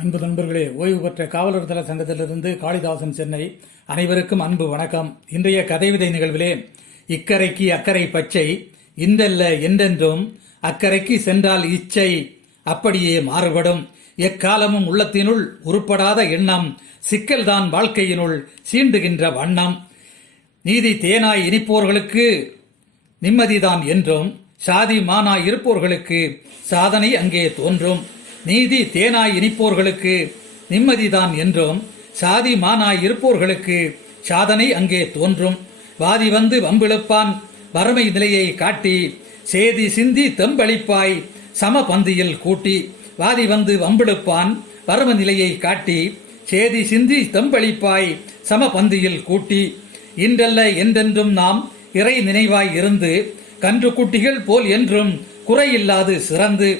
அன்பு நண்பர்களே, ஓய்வு பெற்ற காவலர் தள சங்கத்திலிருந்து காளிதாசன், சென்னை. அனைவருக்கும் அன்பு வணக்கம். இன்றைய கதைவிதை நிகழ்விலே இக்கரைக்கு அக்கறை பச்சை, இன்றல்ல என்றென்றும் அக்கறைக்கு சென்றால் இச்சை அப்படியே மாறுபடும். எக்காலமும் உள்ளத்தினுள் உருப்படாத எண்ணம், சிக்கல்தான் வாழ்க்கையினுள் சீண்டுகின்ற வண்ணம். நீதி தேனாய் இனிப்போர்களுக்கு நிம்மதிதான் என்றும், சாதி மானாய் இருப்போர்களுக்கு சாதனை அங்கே தோன்றும். நீதி தேனாய் இனிப்போர்களுக்கு நிம்மதிதான் என்றும், சாதி மானாய் இருப்போர்களுக்கு சாதனை அங்கே தோன்றும். வாதி வந்து வம்பிழுப்பான் வறுமை நிலையை காட்டி, சேதி சிந்தி தெம்பளிப்பாய் சம பந்தியில் கூட்டி. வாதி வந்து வம்பிழுப்பான் வறுமை நிலையை காட்டி, சேதி சிந்தி தெம்பளிப்பாய் சம பந்தியில் கூட்டி. இன்றல்ல என்றென்றும் நாம் இறை நினைவாய் இருந்து, கன்று குட்டிகள் போல் என்றும் குறையில்லாது சிறந்து,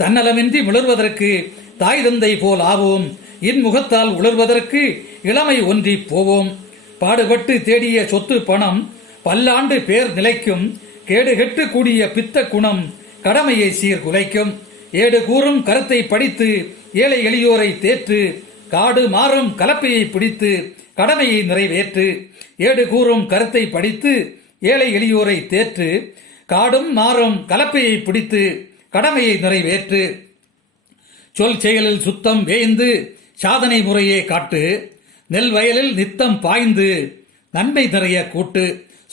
தன்னலமின்றி மிளர்வதற்கு தாய் தந்தை போல் ஆவோம், இன்முகத்தால் உளர்வதற்கு இளமை ஒன்றி போவோம். பாடுபட்டு தேடிய சொத்து பணம் பல்லாண்டு பேர் நிலைக்கும், கேடுகெட்டு கூடிய பித்த குணம் கடமையை சீர்குலைக்கும். ஏடு கூறும் கருத்தை படித்து ஏழை எளியோரை தேற்று, காடு மாறும் கலப்பையை பிடித்து கடமையை நிறைவேற்று. ஏடு கூறும் கருத்தை படித்து ஏழை எளியோரை தேற்று, காடும் மாறும் கலப்பையை பிடித்து கடமையை நிறைவேற்று. சொல் செயலில் சுத்தம் வேய்ந்து சாதனை முறையே காட்டு, நெல் வயலில் நித்தம் பாய்ந்து நன்மை நிறைய கூட்டு.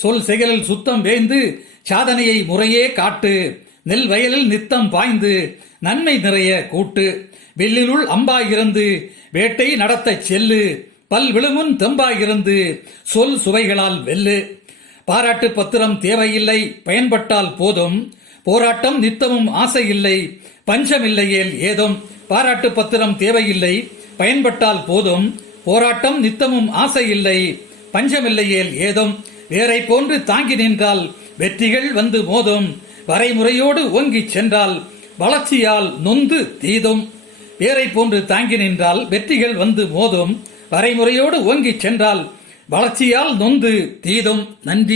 சொல் செயலில் சுத்தம் வேய்ந்து சாதனையை முறையே காட்டு, நெல் வயலில் நித்தம் பாய்ந்து நன்மை நிறைய கூட்டு. வில்லினுள் அம்பாயிருந்து வேட்டை நடத்த செல்லு, பல் விழுமுன் தெம்பாயிருந்து சொல் சுவைகளால் வெல்லு. பாராட்டு பத்திரம் தேவையில்லை பயன்பட்டால் போதும், போராட்டம் நித்தமும் ஆசையில்லை பஞ்சமில்லையேல் ஏதும். பாராட்டு பத்திரம் தேவையில்லை பயன்பட்டால் போதும், போராட்டம் நித்தமும் ஆசையில்லை பஞ்சமில்லையேல் ஏதும். வேரை போன்று தாங்கி நின்றால் வெற்றிகள் வந்து மோதும், வரைமுறையோடு ஓங்கி சென்றால் வளர்ச்சியால் நொந்து தீதும். வேரை போன்று தாங்கி நின்றால் வெற்றிகள் வந்து மோதும், வரைமுறையோடு ஓங்கி சென்றால் வளர்ச்சியால் நொந்து தீதும். நன்றி.